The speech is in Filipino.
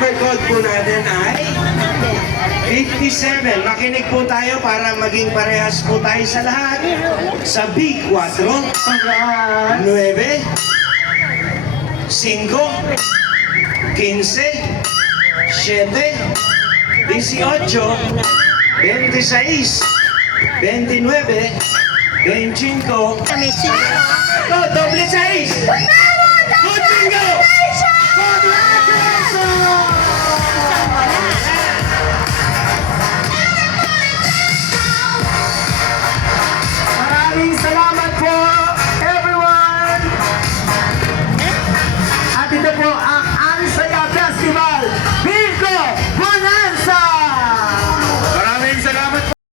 number code po natin ay 57. Makinig po tayo para maging parehas po tayo sa lahat. Sa B4, 9, 5, 5, 15, 7, 18, 26, 29, 25. Oh, doble 6! Good bingo! Congratulations!